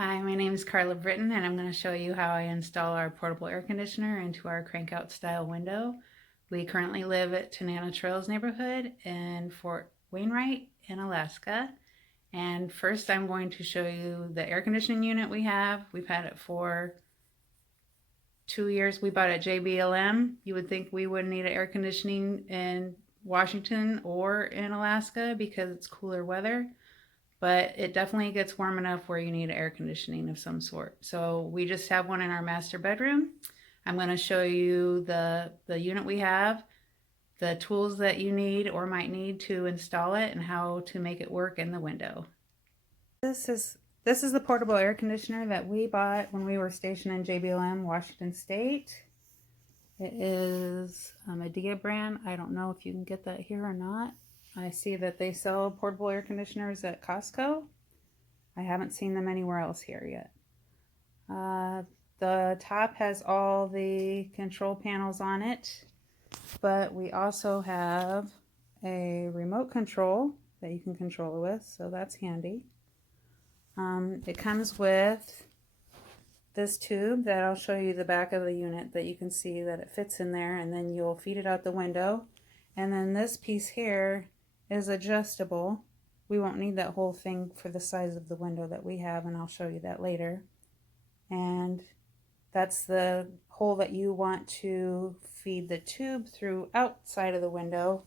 Hi, my name is Carla Britton, and I'm going to show you how I install our portable air conditioner into our crank-out style window. We currently live at Tanana Trails neighborhood in Fort Wainwright in Alaska. And first I'm going to show you the air conditioning unit we have. We've had it for 2 years. We bought it at JBLM. You would think we wouldn't need air conditioning in Washington or in Alaska because it's cooler weather, but it definitely gets warm enough where you need air conditioning of some sort. So we just have one in our master bedroom. I'm going to show you the unit we have, the tools that you need or might need to install it, and how to make it work in the window. This is the portable air conditioner that we bought when we were stationed in JBLM, Washington State. It is a Medea brand. I don't know if you can get that here or not. I see that they sell portable air conditioners at Costco. I haven't seen them anywhere else here yet. The top has all the control panels on it, but we also have a remote control that you can control it with, so that's handy. It comes with this tube that I'll show you the back of the unit that you can see that it fits in there, and then you'll feed it out the window. And then this piece here is adjustable. We won't need that whole thing for the size of the window that we have, and I'll show you that later. And that's the hole that you want to feed the tube through outside of the window.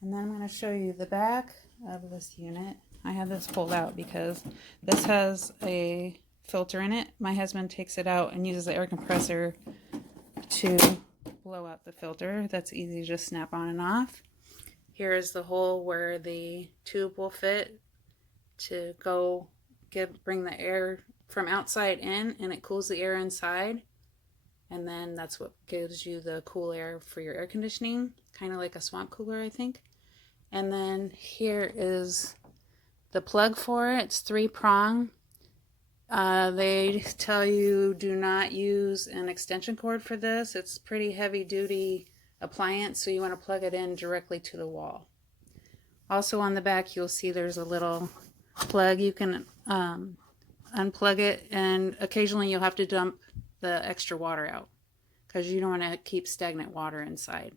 And then I'm going to show you the back of this unit. I have this pulled out because this has a filter in it. My husband takes it out and uses the air compressor to blow out the filter. That's easy to just snap on and off. Here is the hole where the tube will fit to go bring the air from outside in, and it cools the air inside, and then that's what gives you the cool air for your air conditioning, kind of like a swamp cooler, I think. And then here is the plug for it. It's 3-prong. They tell you do not use an extension cord for this. It's pretty heavy duty appliance, so you want to plug it in directly to the wall. Also on the back you'll see there's a little plug. You can unplug it, and occasionally you'll have to dump the extra water out because you don't want to keep stagnant water inside.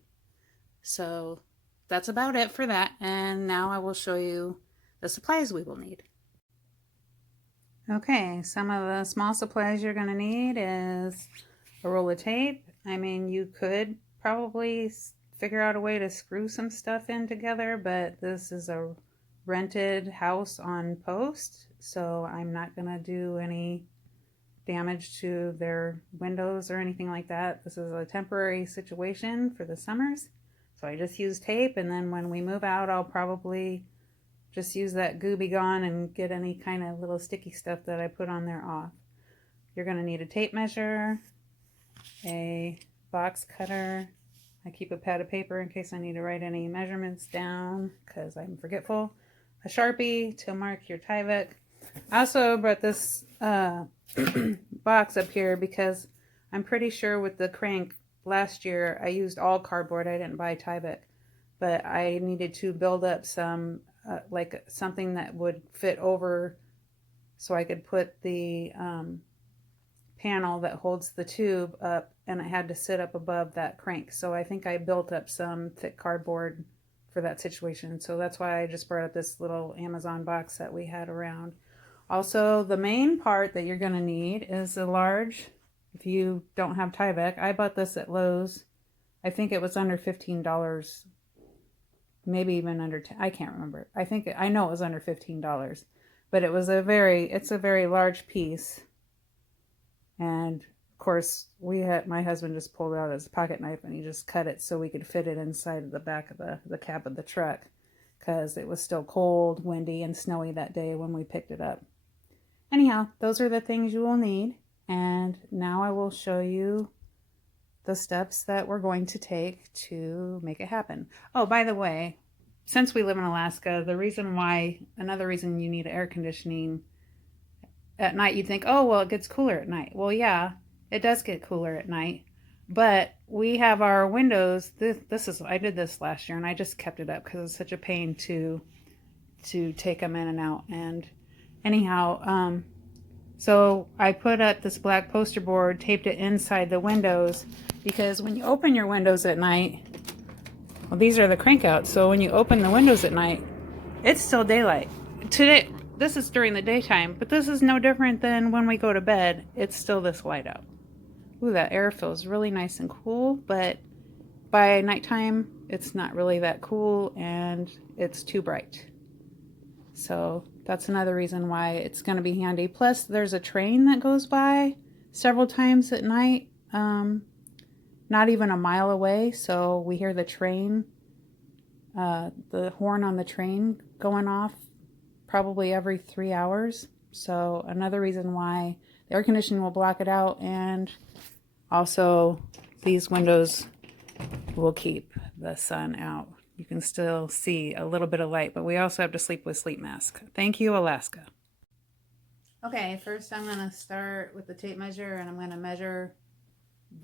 So that's about it for that, and now I will show you the supplies we will need. Okay, some of the small supplies you're going to need is a roll of tape. I mean, you could probably figure out a way to screw some stuff in together, but this is a rented house on post, so I'm not going to do any damage to their windows or anything like that. This is a temporary situation for the summers, so I just use tape, and then when we move out I'll probably just use that Goo Be Gone and get any kind of little sticky stuff that I put on there off. You're going to need a tape measure, a box cutter. I keep a pad of paper in case I need to write any measurements down because I'm forgetful. A Sharpie to mark your Tyvek. I also brought this box up here because I'm pretty sure with the crank last year I used all cardboard. I didn't buy Tyvek, but I needed to build up some like something that would fit over so I could put the panel that holds the tube up, and it had to sit up above that crank. So I think I built up some thick cardboard for that situation. So that's why I just brought up this little Amazon box that we had around. Also, the main part that you're going to need is a large, if you don't have Tyvek. I bought this at Lowe's. I think it was under $15. Maybe even under 10, I can't remember. I know it was under $15, but it's a very large piece. And of course my husband just pulled out his pocket knife and he just cut it so we could fit it inside the back of the cab of the truck because it was still cold, windy, and snowy that day when we picked it up. Anyhow, those are the things you will need, and now I will show you the steps that we're going to take to make it happen. Oh, by the way, since we live in Alaska, another reason you need air conditioning at night, you'd think, oh, well, it gets cooler at night. Well, yeah, it does get cooler at night, but we have our windows. I did this last year, and I just kept it up because it's such a pain to take them in and out. And anyhow, So I put up this black poster board, taped it inside the windows, because when you open your windows at night, well, these are the crankouts, so when you open the windows at night, it's still daylight. Today, this is during the daytime, but this is no different than when we go to bed. It's still this light out. Ooh, that air feels really nice and cool, but by nighttime, it's not really that cool and it's too bright. So that's another reason why it's going to be handy. Plus, there's a train that goes by several times at night, not even a mile away. So we hear the train, the horn on the train going off probably every 3 hours. So another reason why the air conditioning will block it out, and also these windows will keep the sun out. You can still see a little bit of light, but we also have to sleep with sleep mask. Thank you, Alaska. Okay, first I'm going to start with the tape measure, and I'm going to measure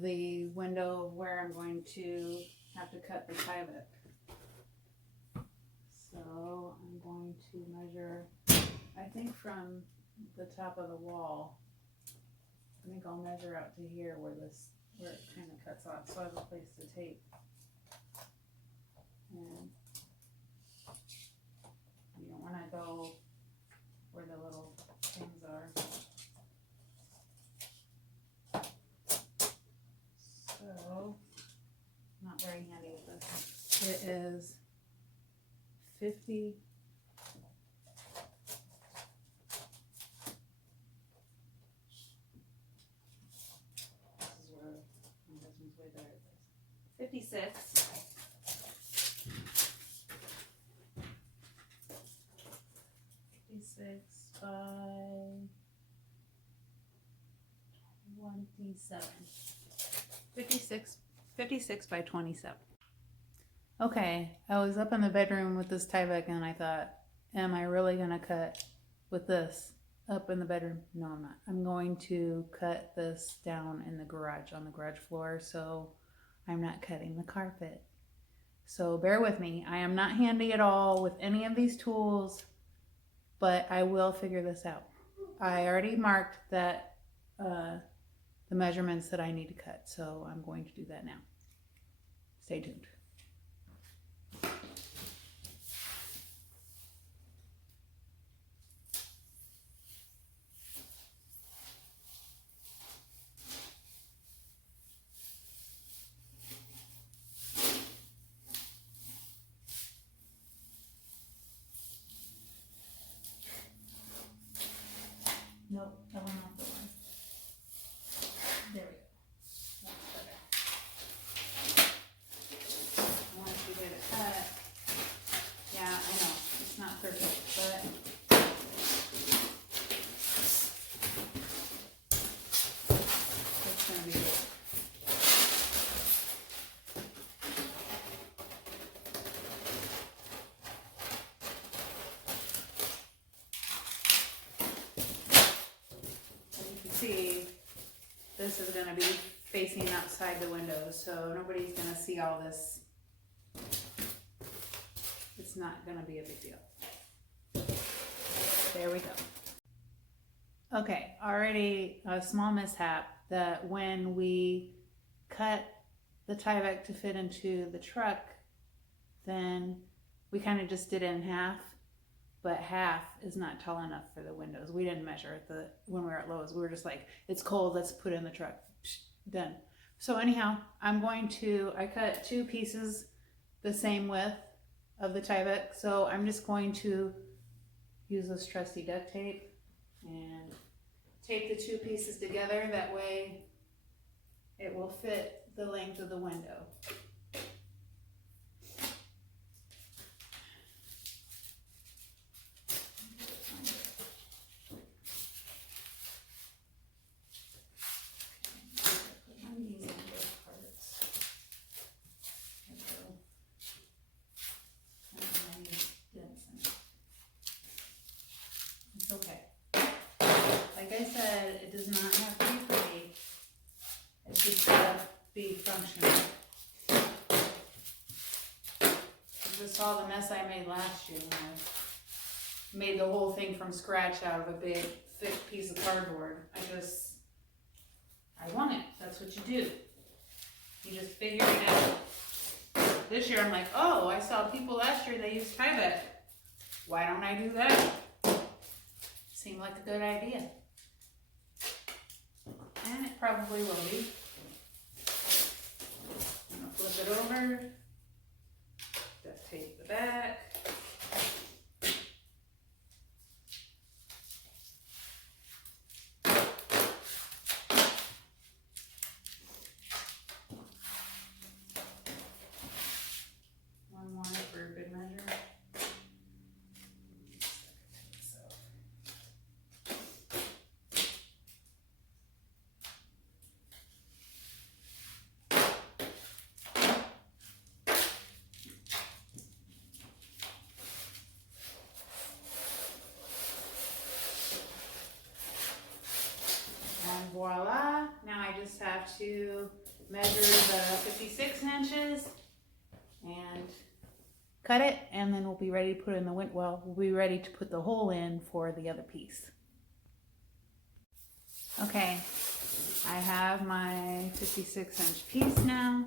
the window where I'm going to have to cut the Tyvek. So I'm going to measure, I think from the top of the wall, I think I'll measure out to here where it kind of cuts off, so I have a place to tape. And you don't want to go where the little things are. So, not very handy with this. It is 50. This is where my husband's way better at this. 56. 56 by 27. 56 by 27. Okay, I was up in the bedroom with this Tyvek and I thought, am I really going to cut with this up in the bedroom? No, I'm not. I'm going to cut this down in the garage, on the garage floor, so I'm not cutting the carpet. So bear with me. I am not handy at all with any of these tools, but I will figure this out. I already marked that the measurements that I need to cut, so I'm going to do that now. Stay tuned. Nope, that one off the one. There we go. That's better. Once you get it cut, yeah, I know, it's not perfect, but it's going to be good. See, this is going to be facing outside the window, so nobody's going to see all this. It's not going to be a big deal. There we go. Okay, already a small mishap that when we cut the Tyvek to fit into the truck, then we kind of just did it in half. But half is not tall enough for the windows. We didn't measure it when we were at Lowe's. We were just like, it's cold, let's put it in the truck. Psh, done. So anyhow, I cut 2 pieces the same width of the Tyvek. So I'm just going to use this trusty duct tape and tape the 2 pieces together. That way it will fit the length of the window. Okay. Like I said, it does not have to be pretty. It's just got to be functional. You just saw the mess I made last year when I made the whole thing from scratch out of a big thick piece of cardboard. I want it. That's what you do. You just figure it out. This year I'm like, oh, I saw people last year, they used Tyvek. Why don't I do that? Seemed like a good idea. And it probably will be. I'm gonna flip it over. Duct tape the back. One more for good measure. And voila, now I just have to measure the 56 inches and cut it, and then we'll be ready to put it in the we'll be ready to put the hole in for the other piece. Okay, I have my 56-inch piece now.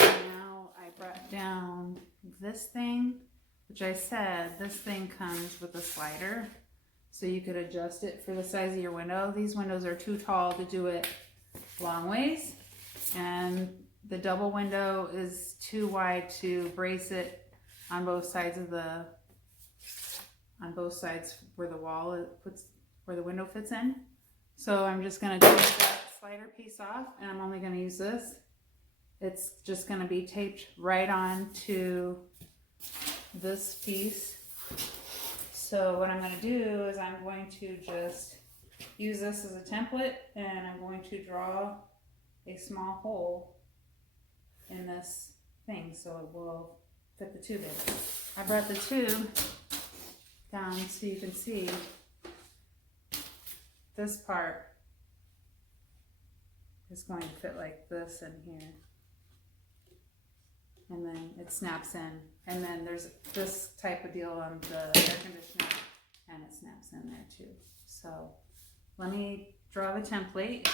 Now I brought down this thing, which I said this thing comes with a slider, so you could adjust it for the size of your window. These windows are too tall to do it long ways, and the double window is too wide to brace it on both sides of where the wall where the window fits in. So I'm just gonna take that slider piece off, and I'm only gonna use this. It's just gonna be taped right on to this piece. So what I'm going to do is I'm going to just use this as a template, and I'm going to draw a small hole in this thing so it will fit the tube in. I brought the tube down so you can see this part is going to fit like this in here. And then it snaps in, and then there's this type of deal on the air conditioner, and it snaps in there too. So let me draw the template.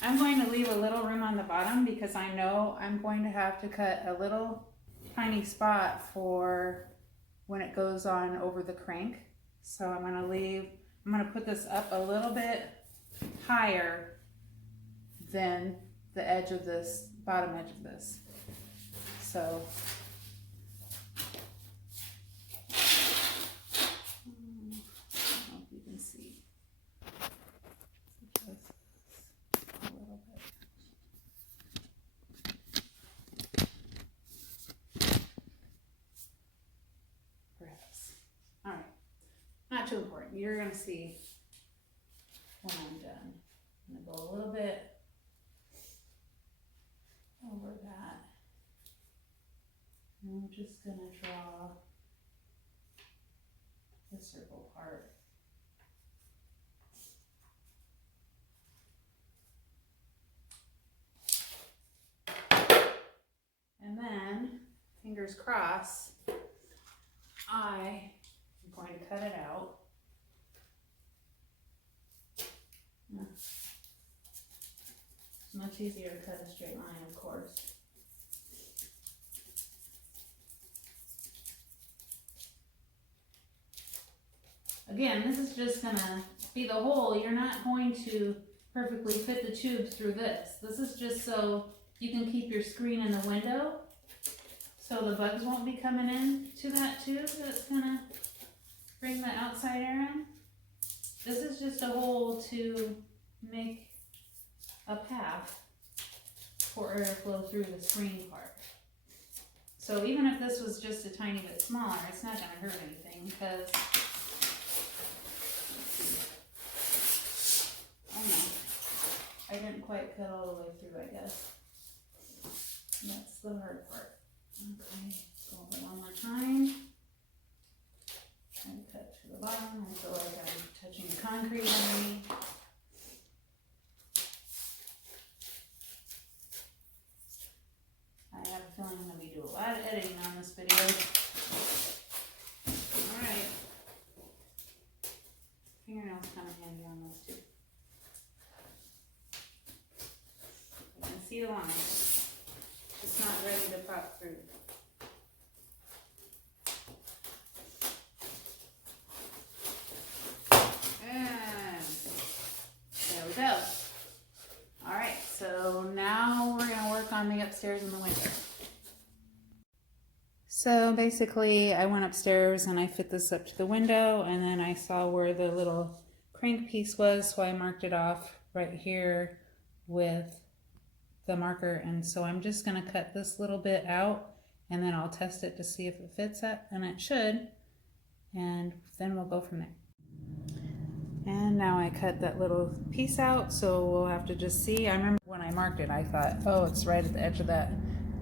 I'm going to leave a little room on the bottom because I know I'm going to have to cut a little tiny spot for when it goes on over the crank. So I'm going to put this up a little bit higher than the edge of this, bottom edge of this. So I don't know if you can see. So just a little bit. Perhaps. All right. Not too important. You're going to see when I'm done. I'm going to go a little bit over that. And I'm just going to draw the circle part. And then, fingers crossed, I am going to cut it out. It's much easier to cut a straight line, of course. Again, this is just gonna be the hole. You're not going to perfectly fit the tube through this. This is just so you can keep your screen in the window so the bugs won't be coming in to that tube that's gonna bring the outside air in. This is just a hole to make a path for airflow through the screen part. So even if this was just a tiny bit smaller, it's not gonna hurt anything because I didn't quite cut all the way through, I guess. That's the hard part. Okay, go over one more time. And cut to the bottom. I feel like I'm touching the concrete underneath. I have a feeling I'm going to do a lot of editing on this video. lines come in handy on those too. You can see the lines. It's not ready to pop through. And there we go. All right, so now we're gonna work on the upstairs and the window. So basically I went upstairs and I fit this up to the window, and then I saw where the little crank piece was, so I marked it off right here with the marker. And so I'm just going to cut this little bit out, and then I'll test it to see if it fits it, and it should, and then we'll go from there. And now I cut that little piece out, so we'll have to just see. I remember when I marked it, I thought, oh, it's right at the edge of that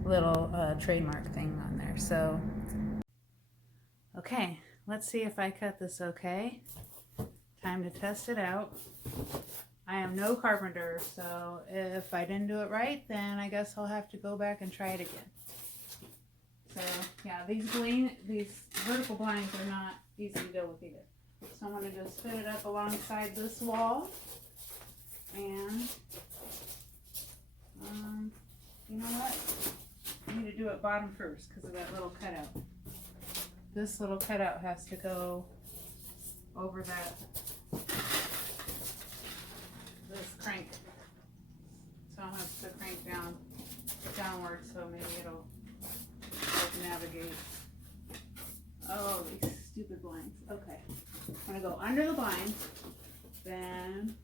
little trademark thing on there. So okay, let's see if I cut this okay. Time to test it out. I am no carpenter, so if I didn't do it right, then I guess I'll have to go back and try it again. So yeah, these vertical blinds are not easy to deal with either. So I'm going to just fit it up alongside this wall, and you know what? I need to do it bottom first because of that little cutout. This little cutout has to go over that, this crank. So I'll have to crank downward, so maybe it'll help navigate. Oh, these stupid blinds. Okay. I'm going to go under the blind, then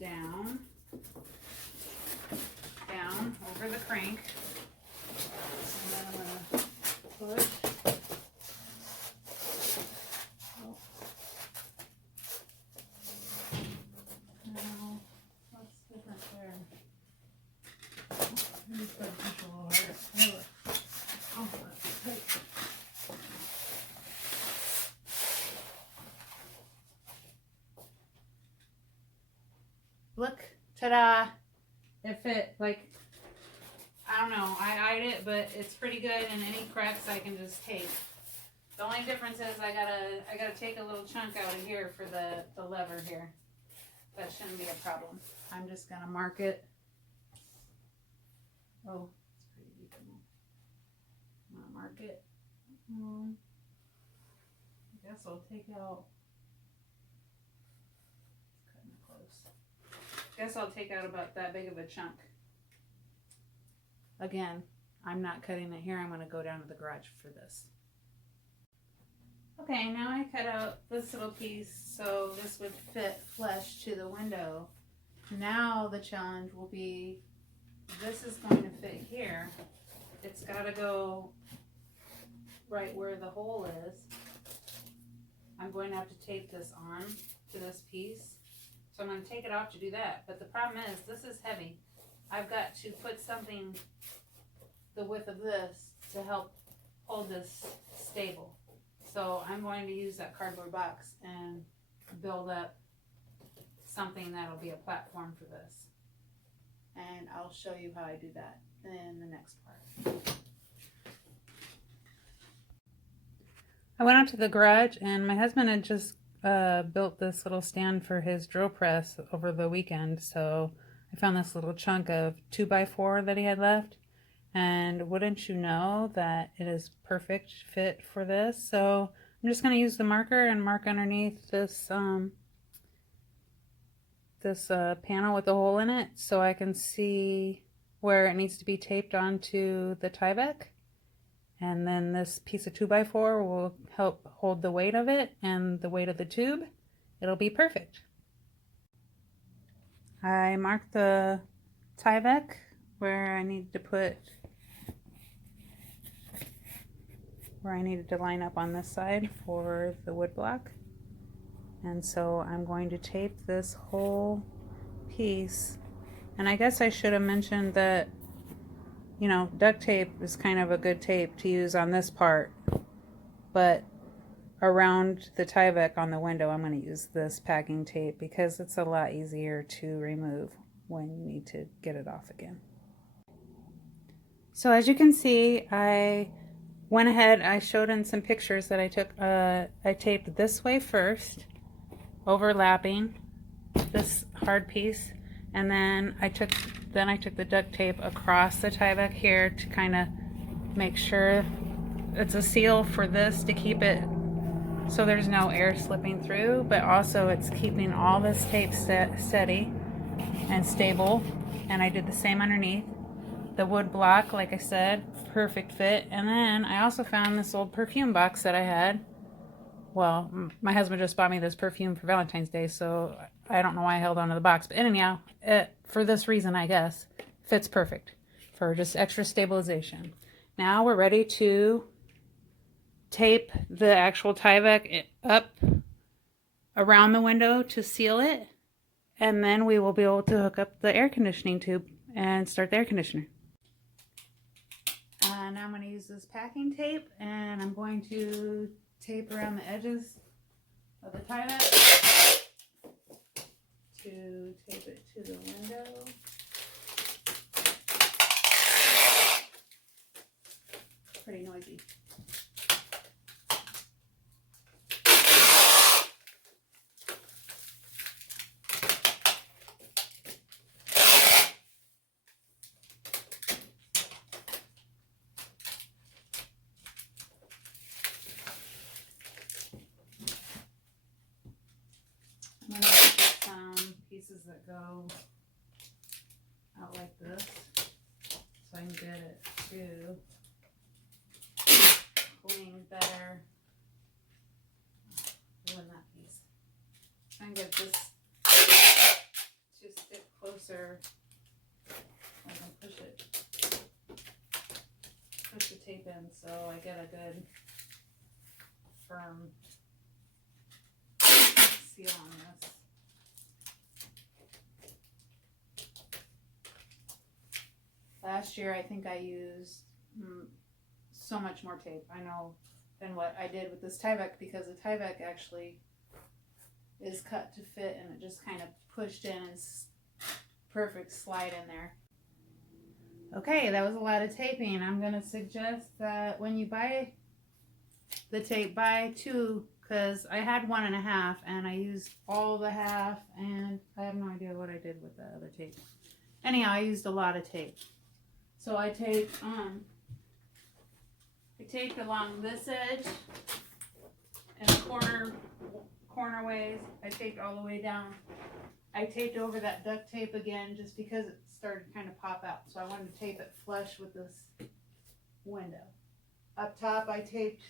down over the crank, and then I'm going to push. Oh. Now, what's different there? Let me try to push a little harder. There. Oh, that's tight. Look, ta-da! It fit. Like, I don't know, I eyed it, but it's pretty good, and any cracks I can just tape. The only difference is I gotta take a little chunk out of here for the lever here. That shouldn't be a problem. I'm just gonna mark it. Oh, it's pretty deep in there. I'm gonna mark it. I guess I'll take out. It's cutting it close. Guess I'll take out about that big of a chunk. Again, I'm not cutting it here. I'm going to go down to the garage for this. Okay, now I cut out this little piece so this would fit flush to the window. Now the challenge will be, this is going to fit here. It's got to go right where the hole is. I'm going to have to tape this on to this piece. So I'm going to take it off to do that. But the problem is, this is heavy. I've got to put something the width of this to help hold this stable. So I'm going to use that cardboard box and build up something that'll be a platform for this. And I'll show you how I do that in the next part. I went out to the garage, and my husband had just built this little stand for his drill press over the weekend. So I found this little chunk of 2x4 that he had left, and wouldn't you know that it is perfect fit for this. So I'm just going to use the marker and mark underneath this panel with a hole in it, so I can see where it needs to be taped onto the Tyvek. And then this piece of 2x4 will help hold the weight of it and the weight of the tube. It'll be perfect. I marked the Tyvek where I needed to line up on this side for the wood block. And so I'm going to tape this whole piece. And I guess I should have mentioned that, you know, duct tape is kind of a good tape to use on this part, but around the Tyvek on the window, I'm going to use this packing tape because it's a lot easier to remove when you need to get it off again. So as you can see, I went ahead, I showed in some pictures that I took. I taped this way first, overlapping this hard piece, and then I took the duct tape across the tie back here to kind of make sure it's a seal for this to keep it so there's no air slipping through, but also it's keeping all this tape steady and stable. And I did the same underneath. The wood block, like I said, perfect fit. And then I also found this old perfume box that I had. Well, my husband just bought me this perfume for Valentine's Day, so I don't know why I held onto the box. But anyhow, for this reason, I guess, fits perfect for just extra stabilization. Now we're ready to tape the actual tie back up around the window to seal it. And then we will be able to hook up the air conditioning tube and start the air conditioner. Now I'm going to use this packing tape, and I'm going to tape around the edges of the tie back to tape it to the window. Pretty noisy. I'm going to put some pieces that go out like this so I can get it to clean better. Doing that piece. Try and get this to stick closer. I can push the tape in so I get a good firm seal on this. Last year I think I used so much more tape, I know, than what I did with this tie back, because the tie back actually is cut to fit and it just kind of pushed in and perfect slide in there. Okay, that was a lot of taping. I'm going to suggest that when you buy the tape, buy two, because I had 1.5 and I used all the half, and I have no idea what I did with the other tape. Anyhow, I used a lot of tape. So I taped along this edge and the corner ways. I taped all the way down. I taped over that duct tape again just because it started to kind of pop out. So I wanted to tape it flush with this window. Up top I taped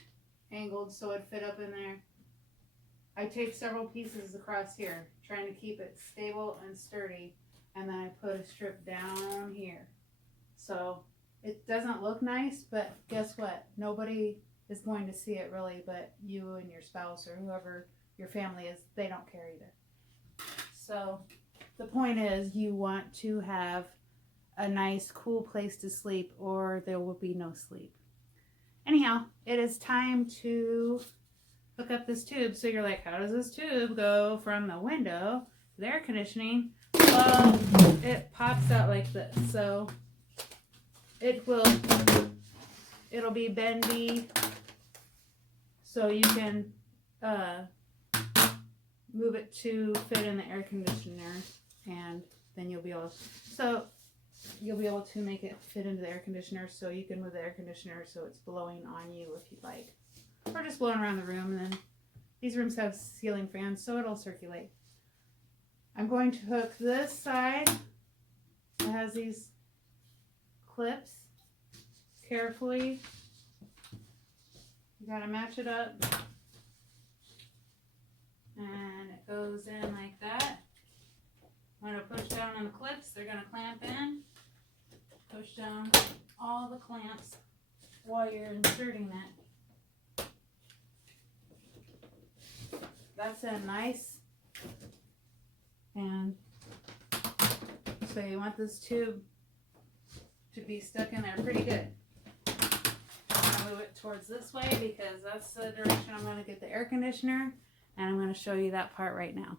angled so it fit up in there. I taped several pieces across here, trying to keep it stable and sturdy. And then I put a strip down here. So it doesn't look nice, but guess what? Nobody is going to see it really, but you and your spouse or whoever your family is. They don't care either. So the point is, you want to have a nice, cool place to sleep, or there will be no sleep. Anyhow, it is time to hook up this tube. So you're like, how does this tube go from the window to the air conditioning? Well, it pops out like this. So it'll be bendy, so you can move it to fit in the air conditioner, and then you'll be able to make it fit into the air conditioner, so you can move the air conditioner so it's blowing on you if you'd like, or just blowing around the room. And then these rooms have ceiling fans, so it'll circulate. I'm going to hook this side. It has these clips. Carefully, you gotta match it up, and it goes in like that. I'm gonna push down on the clips. They're gonna clamp in. Push down all the clamps while you're inserting it. That's in nice. And so you want this tube to be stuck in there pretty good. I'm going to move it towards this way because that's the direction I'm going to get the air conditioner, and I'm going to show you that part right now.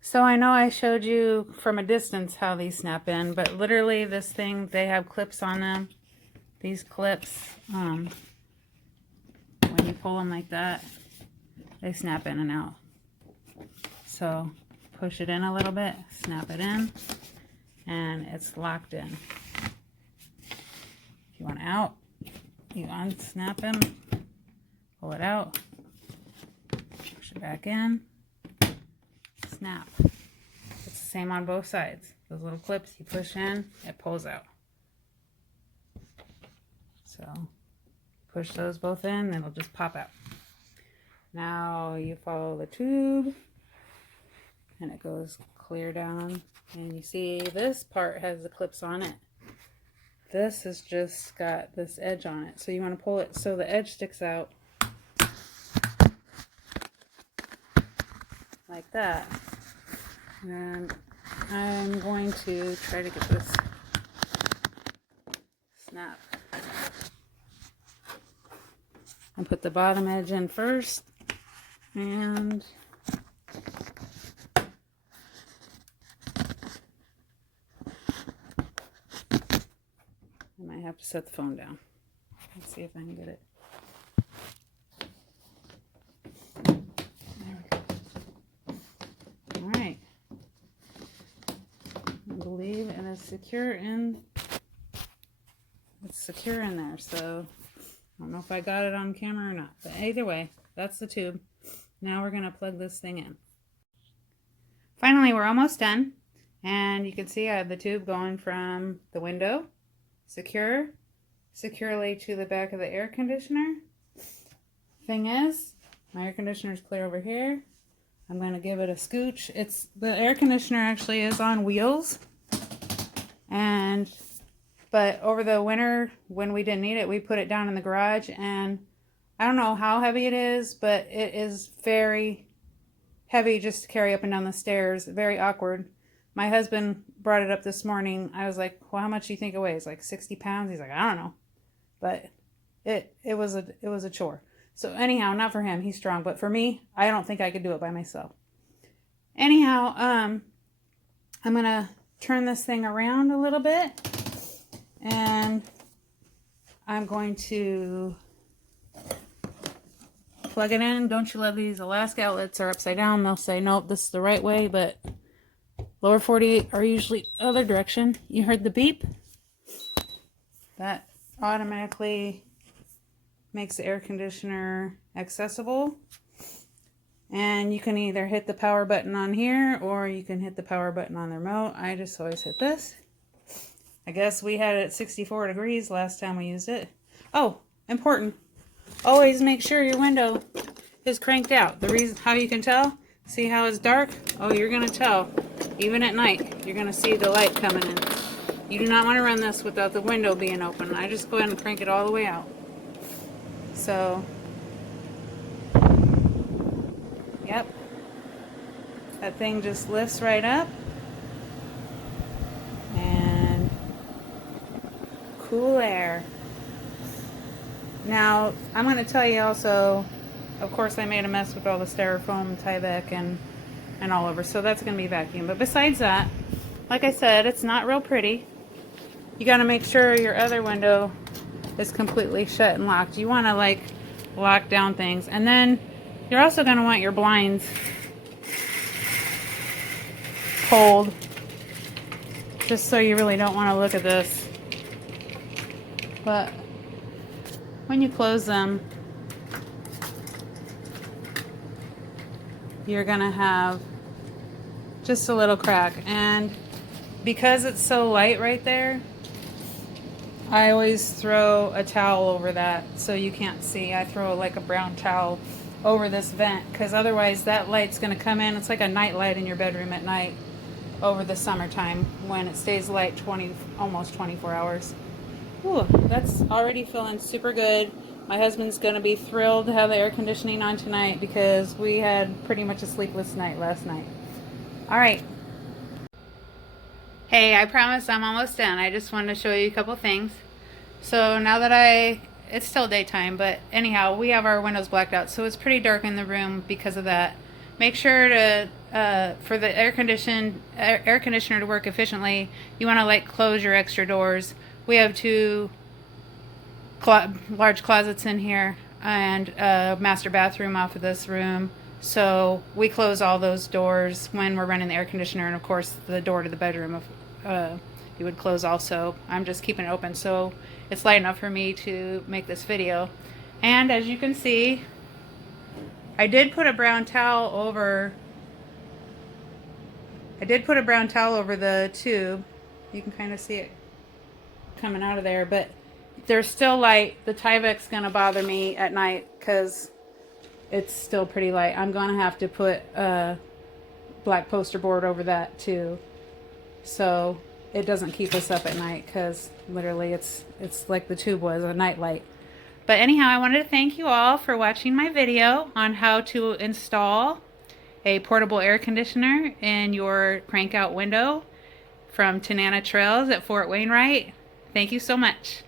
So I know I showed you from a distance how these snap in, but literally this thing, they have clips on them. These clips, when you pull them like that, they snap in and out. So push it in a little bit, snap it in, and it's locked in. If you want out, you unsnap them, pull it out, push it back in, snap. It's the same on both sides. Those little clips you push in, it pulls out. So push those both in, then it'll just pop out. Now you follow the tube, and it goes clear down, and you see this part has the clips on it. This has just got this edge on it, so you want to pull it so the edge sticks out like that. And I'm going to try to get this snap and put the bottom edge in first, and I might have to set the phone down. Let's see if I can get it. There we go. All right. I believe it is secure in. It's secure in there, so I don't know if I got it on camera or not. But either way, that's the tube. Now we're gonna plug this thing in. Finally, we're almost done, and you can see I have the tube going from the window, securely to the back of the air conditioner. Thing is, my air conditioner is clear over here. I'm going to give it a scooch. The air conditioner actually is on wheels, but over the winter when we didn't need it, we put it down in the garage, and I don't know how heavy it is, but it is very heavy just to carry up and down the stairs. Very awkward. My husband brought it up this morning. I was like, well, how much do you think it weighs? Like 60 pounds? He's like, I don't know. But it was a chore. So anyhow, not for him. He's strong. But for me, I don't think I could do it by myself. Anyhow, I'm going to turn this thing around a little bit. And I'm going to plug it in. Don't you love these? Alaska outlets are upside down. They'll say, nope, this is the right way, but lower 48 are usually the other direction. You heard the beep? That automatically makes the air conditioner accessible. And you can either hit the power button on here, or you can hit the power button on the remote. I just always hit this. I guess we had it at 64 degrees last time we used it. Oh, important. Always make sure your window is cranked out. The reason how you can tell, see how it's dark? Oh, you're going to tell. Even at night, you're going to see the light coming in. You do not want to run this without the window being open. I just go ahead and crank it all the way out. So, yep. That thing just lifts right up. And cool air. Now, I'm going to tell you also, of course I made a mess with all the styrofoam, Tyvek, and all over, so that's going to be vacuumed. But besides that, like I said, it's not real pretty. You got to make sure your other window is completely shut and locked. You want to like lock down things. And then you're also going to want your blinds pulled, just so you really don't want to look at this. But when you close them, you're going to have just a little crack. And because it's so light right there, I always throw a towel over that so you can't see. I throw like a brown towel over this vent, because otherwise that light's going to come in. It's like a night light in your bedroom at night over the summertime when it stays light almost 24 hours. Ooh, that's already feeling super good. My husband's going to be thrilled to have the air conditioning on tonight, because we had pretty much a sleepless night last night. All right. Hey, I promise I'm almost done. I just wanted to show you a couple things. So now that it's still daytime, but anyhow, we have our windows blacked out, so it's pretty dark in the room because of that. Make sure to, for the air conditioner to work efficiently, you want to like close your extra doors. We have two large closets in here. and a master bathroom off of this room. So we close all those doors when we're running the air conditioner, and of course the door to the bedroom you would close also. I'm just keeping it open so it's light enough for me to make this video. And as you can see, I did put a brown towel over the tube. You can kind of see it coming out of there, but there's still light. The Tyvek's gonna bother me at night because it's still pretty light. I'm gonna have to put a black poster board over that too, so it doesn't keep us up at night, because literally it's like the tube was, a night light. But anyhow, I wanted to thank you all for watching my video on how to install a portable air conditioner in your crank out window from Tanana Trails at Fort Wainwright. Thank you so much.